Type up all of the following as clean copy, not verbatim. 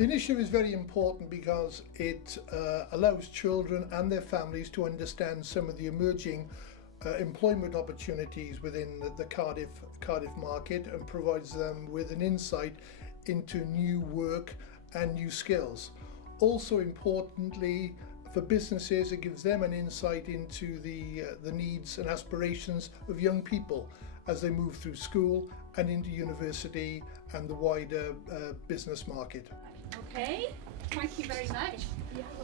The initiative is very important because it allows children and their families to understand some of the emerging employment opportunities within the Cardiff market and provides them with an insight into new work and new skills. Also importantly, for businesses, it gives them an insight into the needs and aspirations of young people as they move through school and into university and the wider business market. Okay, thank you very much.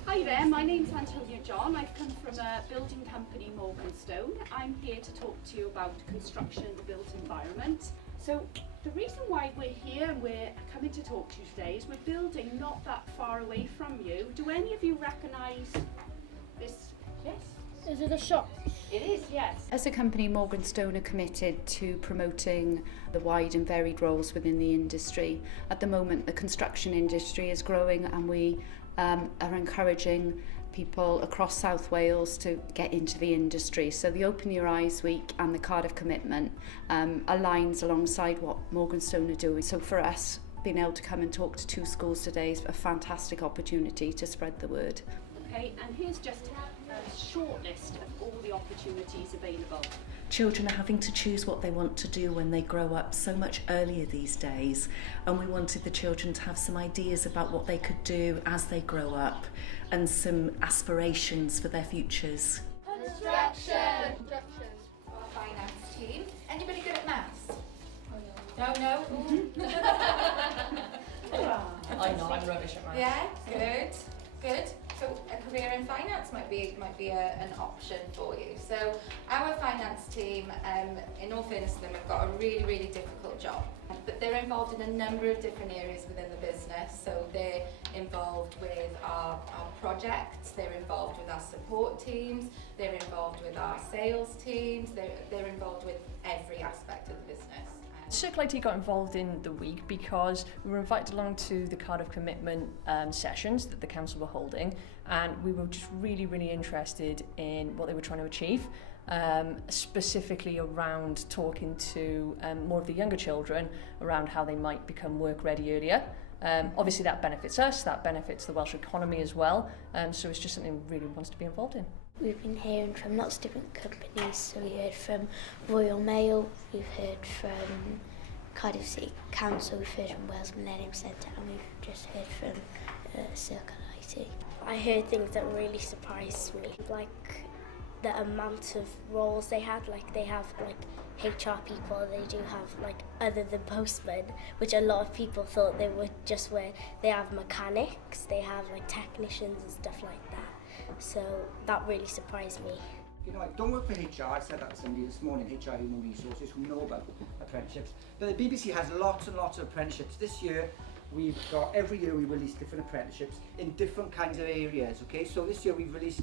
Hi there, my name's Antonia John. I've come from a building company, Morganstone. I'm here to talk to you about construction in the built environment. So the reason why we're here and we're coming to talk to you today is we're building not that far away from you. Do any of you recognise this? Yes? Is it a shop? It is, yes. As a company, Morganstone are committed to promoting the wide and varied roles within the industry. At the moment, the construction industry is growing and we are encouraging people across South Wales to get into the industry. So the Open Your Eyes Week and the Cardiff Commitment aligns alongside what Morganstone are doing. So for us, being able to come and talk to 2 schools today is a fantastic opportunity to spread the word. Okay, and here's just a short list of all the opportunities available. Children are having to choose what they want to do when they grow up so much earlier these days, and we wanted the children to have some ideas about what they could do as they grow up and some aspirations for their futures. Construction! Our finance team. Anybody good at maths? No? I know, I'm rubbish at maths. Yeah, good. So a career in finance might be an option for you. So our finance team, in all fairness to them, have got a really difficult job. But they're involved in a number of different areas within the business. So they're involved with our projects, they're involved with our support teams, they're involved with our sales teams, they're involved with every aspect of the business. Circle IT got involved in the week because we were invited along to the Cardiff Commitment sessions that the council were holding, and we were just really interested in what they were trying to achieve, specifically around talking to more of the younger children around how they might become work ready earlier. Obviously that benefits us, that benefits the Welsh economy as well, so it's just something we really wants to be involved in. We've been hearing from lots of different companies, so we heard from Royal Mail, we've heard from Cardiff City Council, we've heard from Wales Millennium Centre, and we've just heard from Circle IT. I heard things that really surprised me, like the amount of roles they had, like they have like HR people, they do have like other than postmen, which a lot of people thought they would just wear. They have mechanics, they have like technicians and stuff like that. So that really surprised me. You know, I don't work for HR, I said that to somebody this morning, HR Human Resources, who know about apprenticeships. But the BBC has lots and lots of apprenticeships. This year, every year we release different apprenticeships in different kinds of areas, okay? So this year we've released,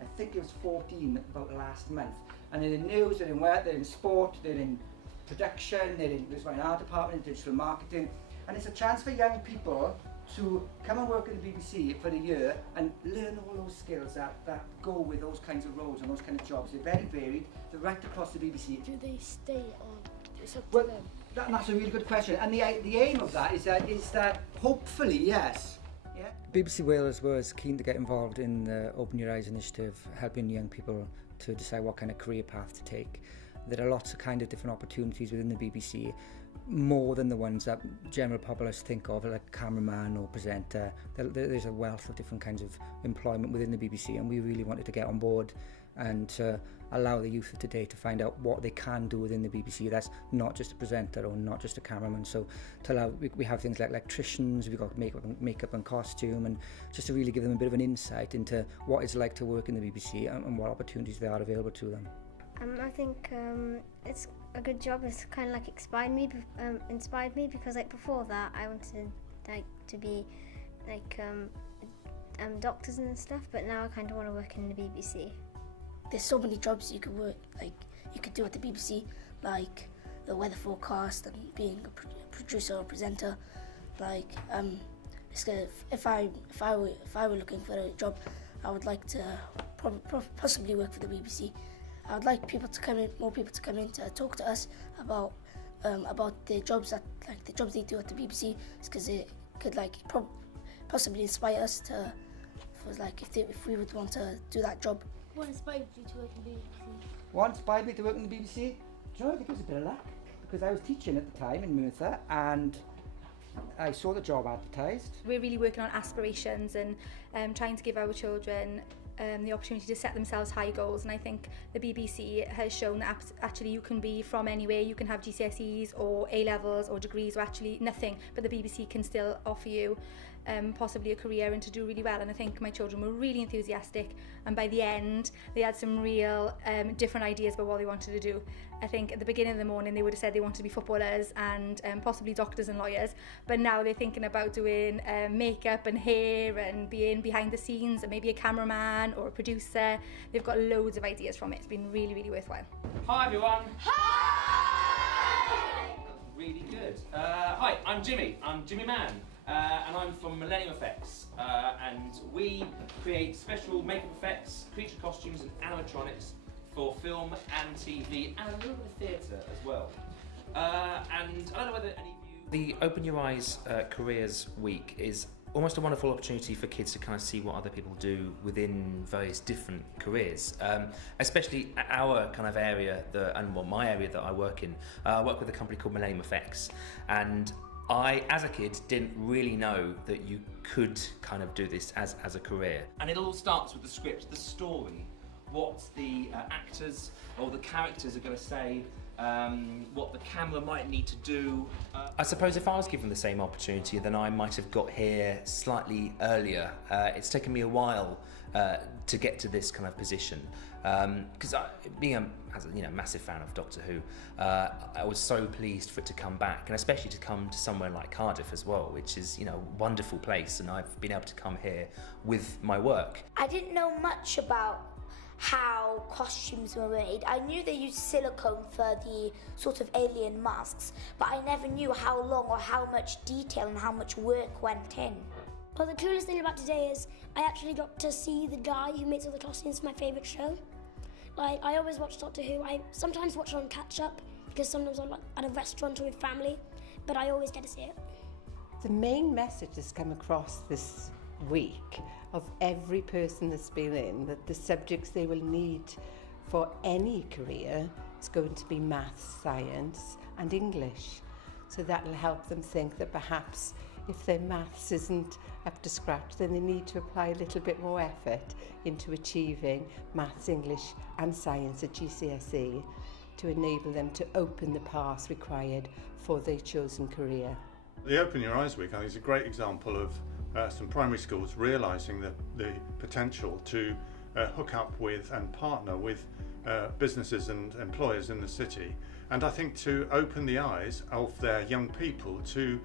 I think it was 14 about last month. And they're in news, they're in work, they're in sport, they're in production, there's one in our department, digital marketing. And it's a chance for young people to come and work in the BBC for a year and learn all those skills that go with those kinds of roles and those kind of jobs. They're very varied, they're right across the BBC. Do they stay on? It's up to Well, them. that's a really good question. And the aim of that is that hopefully, yes. Yeah. BBC Wales was keen to get involved in the Open Your Eyes initiative, helping young people to decide what kind of career path to take. There are lots of kind of different opportunities within the BBC, more than the ones that general populace think of, like cameraman or presenter. There's a wealth of different kinds of employment within the BBC, and we really wanted to get on board and to allow the youth of today to find out what they can do within the BBC. That's not just a presenter or not just a cameraman. So to allow, we have things like electricians, we've got makeup and costume, and just to really give them a bit of an insight into what it's like to work in the BBC and what opportunities there are available to them. I think it's a good job. It's kind of like inspired me because like before that I wanted to be like doctors and stuff, but now I kind of want to work in the BBC. There's so many jobs you could work, like you could do at the BBC, like the weather forecast and being a producer or presenter. Like if I were looking for a job, I would like to possibly work for the BBC. I would like more people to come in to talk to us about the jobs they do at the BBC, because it could possibly inspire us to, for like if we would want to do that job. What inspired you to work in BBC? What inspired me to work in the BBC? Do you know, I think it was a bit of luck, because I was teaching at the time in Merthyr and I saw the job advertised. We're really working on aspirations and trying to give our children the opportunity to set themselves high goals, and I think the BBC has shown that actually you can be from anywhere. You can have GCSEs or A-levels or degrees or actually nothing, but the BBC can still offer you possibly a career and to do really well. And I think my children were really enthusiastic, and by the end they had some real different ideas about what they wanted to do. I think at the beginning of the morning they would have said they wanted to be footballers and possibly doctors and lawyers, but now they're thinking about doing makeup and hair and being behind the scenes and maybe a cameraman or a producer. They've got loads of ideas from it. It's been really, really worthwhile. Hi everyone. Hi! Really good. Hi, I'm Jimmy. I'm Jimmy Mann. And I'm from Millennium Effects, and we create special makeup effects, creature costumes and animatronics for film and TV and a little bit of theatre as well. And I don't know whether any of you... The Open Your Eyes Careers Week is almost a wonderful opportunity for kids to kind of see what other people do within various different careers, especially our kind of area, my area that I work in. I work with a company called Millennium Effects, and I, as a kid, didn't really know that you could kind of do this as a career. And it all starts with the script, the story, what the actors or the characters are going to say, what the camera might need to do. I suppose if I was given the same opportunity, then I might have got here slightly earlier. It's taken me a while to get to this kind of position, because being a massive fan of Doctor Who, I was so pleased for it to come back, and especially to come to somewhere like Cardiff as well, which is a wonderful place, and I've been able to come here with my work. I didn't know much about how costumes were made. I knew they used silicone for the sort of alien masks, but I never knew how long or how much detail and how much work went in. Well, the coolest thing about today is I actually got to see the guy who makes all the costumes for my favourite show. Like, I always watch Doctor Who. I sometimes watch it on catch-up, because sometimes I'm at a restaurant or with family, but I always get to see it. The main message has come across this week of every person that's been in, that the subjects they will need for any career is going to be maths, science and English. So that will help them think that perhaps if their maths isn't up to scratch, then they need to apply a little bit more effort into achieving maths, English and science at GCSE to enable them to open the paths required for their chosen career. The Open Your Eyes Week, I think, is a great example of some primary schools realising the potential to hook up with and partner with businesses and employers in the city, and I think to open the eyes of their young people to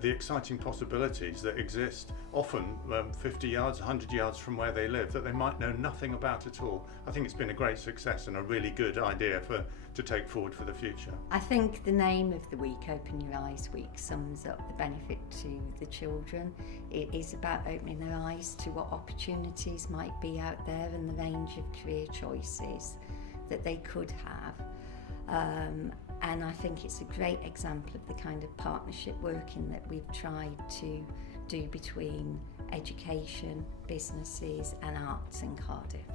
the exciting possibilities that exist, often 50 yards, 100 yards from where they live, that they might know nothing about at all. I think it's been a great success and a really good idea to take forward for the future. I think the name of the week, Open Your Eyes Week, sums up the benefit to the children. It is about opening their eyes to what opportunities might be out there and the range of career choices that they could have. And I think it's a great example of the kind of partnership working that we've tried to do between education, businesses and arts in Cardiff.